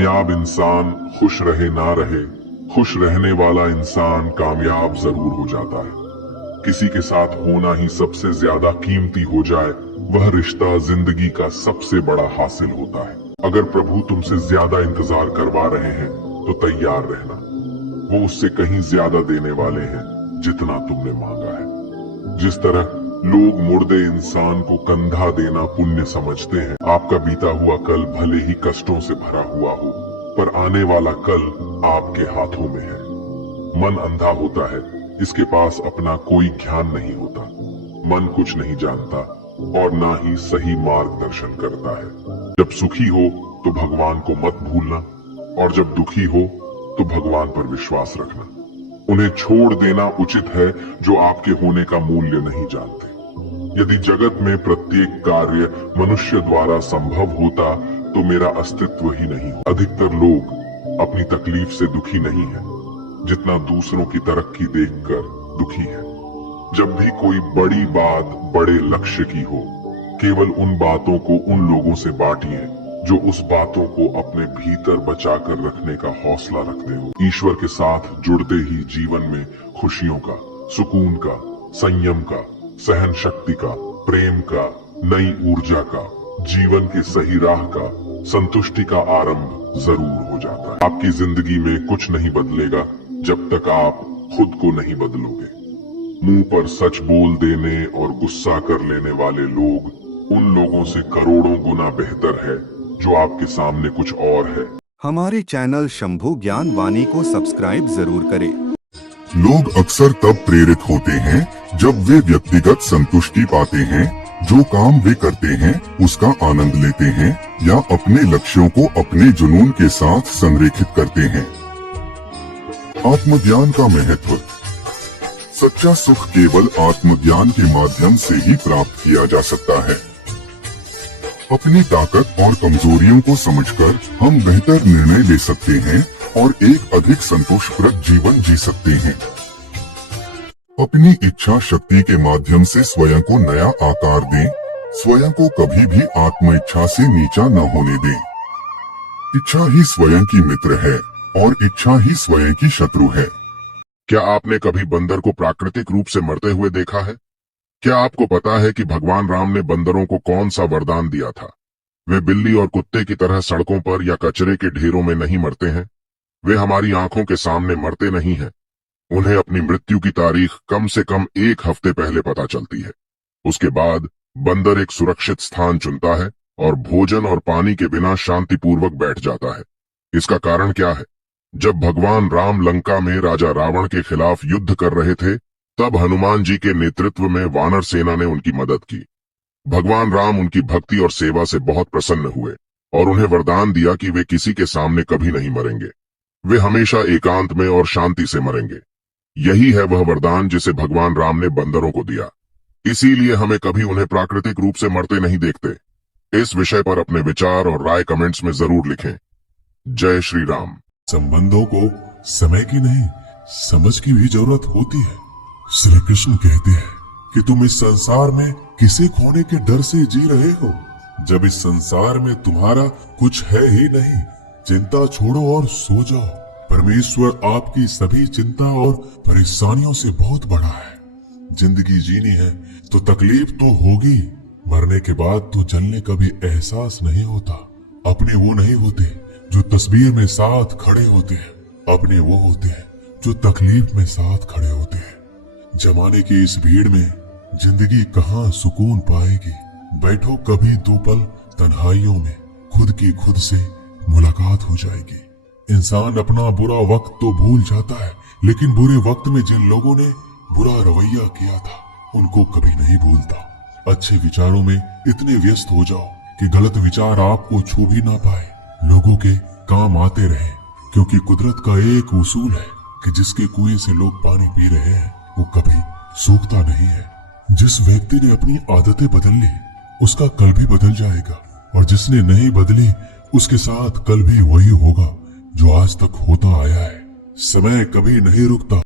कामयाब इंसान खुश रहे ना रहे, खुश रहने वाला इंसान कामयाब जरूर हो जाता है। किसी के साथ होना ही सबसे ज्यादा कीमती हो जाए, वह रिश्ता जिंदगी का सबसे बड़ा हासिल होता है। अगर प्रभु तुमसे ज्यादा इंतजार करवा रहे हैं तो तैयार रहना, वो उससे कहीं ज्यादा देने वाले हैं जितना तुमने मांगा है। जिस तरह लोग मुर्दे इंसान को कंधा देना पुण्य समझते हैं, आपका बीता हुआ कल भले ही कष्टों से भरा हुआ हो, पर आने वाला कल आपके हाथों में है। मन अंधा होता है, इसके पास अपना कोई ज्ञान नहीं होता। मन कुछ नहीं जानता और ना ही सही मार्गदर्शन करता है। जब सुखी हो तो भगवान को मत भूलना, और जब दुखी हो तो भगवान पर विश्वास रखना। उन्हें छोड़ देना उचित है जो आपके होने का मूल्य नहीं जानते। यदि जगत में प्रत्येक कार्य मनुष्य द्वारा संभव होता तो मेरा अस्तित्व ही नहीं हो। अधिकतर लोग अपनी तकलीफ से दुखी नहीं है जितना दूसरों की तरक्की देखकर दुखी है। जब भी कोई बड़ी बात बड़े लक्ष्य की हो, केवल उन बातों को उन लोगों से बांटिए जो उस बातों को अपने भीतर बचाकर रखने का हौसला रखते हो। ईश्वर के साथ जुड़ते ही जीवन में खुशियों का, सुकून का, संयम का, सहन शक्ति का, प्रेम का, नई ऊर्जा का, जीवन के सही राह का, संतुष्टि का आरंभ जरूर हो जाता है। आपकी जिंदगी में कुछ नहीं बदलेगा जब तक आप खुद को नहीं बदलोगे। मुंह पर सच बोल देने और गुस्सा कर लेने वाले लोग उन लोगों से करोड़ों गुना बेहतर है जो आपके सामने कुछ और है। हमारे चैनल शंभू ज्ञान वाणी को सब्सक्राइब जरूर करें। लोग अक्सर तब प्रेरित होते हैं जब वे व्यक्तिगत संतुष्टि पाते हैं, जो काम वे करते हैं उसका आनंद लेते हैं या अपने लक्ष्यों को अपने जुनून के साथ संरेखित करते हैं। आत्मज्ञान का महत्व। सच्चा सुख केवल आत्मज्ञान के माध्यम से ही प्राप्त किया जा सकता है। अपनी ताकत और कमजोरियों को समझकर हम बेहतर निर्णय ले सकते हैं और एक अधिक संतोषप्रद जीवन जी सकते हैं। अपनी इच्छा शक्ति के माध्यम से स्वयं को नया आकार दें। स्वयं को कभी भी आत्म इच्छा से नीचा न होने दें। इच्छा ही स्वयं की मित्र है और इच्छा ही स्वयं की शत्रु है। क्या आपने कभी बंदर को प्राकृतिक रूप से मरते हुए देखा है? क्या आपको पता है कि भगवान राम ने बंदरों को कौन सा वरदान दिया था? वे बिल्ली और कुत्ते की तरह सड़कों पर या कचरे के ढेरों में नहीं मरते हैं। वे हमारी आंखों के सामने मरते नहीं हैं। उन्हें अपनी मृत्यु की तारीख कम से कम 1 हफ्ते पहले पता चलती है। उसके बाद बंदर एक सुरक्षित स्थान चुनता है और भोजन और पानी के बिना शांतिपूर्वक बैठ जाता है। इसका कारण क्या है? जब भगवान राम लंका में राजा रावण के खिलाफ युद्ध कर रहे थे, तब हनुमान जी के नेतृत्व में वानर सेना ने उनकी मदद की। भगवान राम उनकी भक्ति और सेवा से बहुत प्रसन्न हुए और उन्हें वरदान दिया कि वे किसी के सामने कभी नहीं मरेंगे। वे हमेशा एकांत में और शांति से मरेंगे। यही है वह वरदान जिसे भगवान राम ने बंदरों को दिया। इसीलिए हमें कभी उन्हें प्राकृतिक रूप से मरते नहीं देखते। इस विषय पर अपने विचार और राय कमेंट्स में जरूर लिखें। जय श्री राम। संबंधों को समय की नहीं, समझ की भी जरूरत होती है। श्री कृष्ण कहते हैं कि तुम इस संसार में किसे खोने के डर से जी रहे हो, जब इस संसार में तुम्हारा कुछ है ही नहीं। चिंता छोड़ो और सो जाओ। परमेश्वर आपकी सभी चिंता और परेशानियों से बहुत बड़ा है। जिंदगी जीनी है तो तकलीफ तो होगी। मरने के बाद तो जलने का भी एहसास नहीं होता। अपने वो नहीं होते जो तस्वीर में साथ खड़े होते हैं, अपने वो होते हैं जो तकलीफ में साथ खड़े होते हैं। जमाने की इस भीड़ में जिंदगी कहाँ सुकून पाएगी। बैठो कभी 2 पल तन्हाइयों में, खुद की खुद से मुलाकात हो जाएगी। इंसान अपना बुरा वक्त तो भूल जाता है, लेकिन बुरे वक्त में जिन लोगों ने बुरा रवैया किया था उनको कभी नहीं भूलता। अच्छे विचारों में इतने व्यस्त हो जाओ कि गलत विचार आपको छू भी ना पाए। लोगों के काम आते रहे, क्योंकि कुदरत का एक उसूल है कि जिसके कुएं से लोग पानी पी रहे हैं वो कभी सूखता नहीं है। जिस व्यक्ति ने अपनी आदतें बदल ली उसका कल भी बदल जाएगा, और जिसने नहीं बदली उसके साथ कल भी वही होगा जो आज तक होता आया है। समय कभी नहीं रुकता।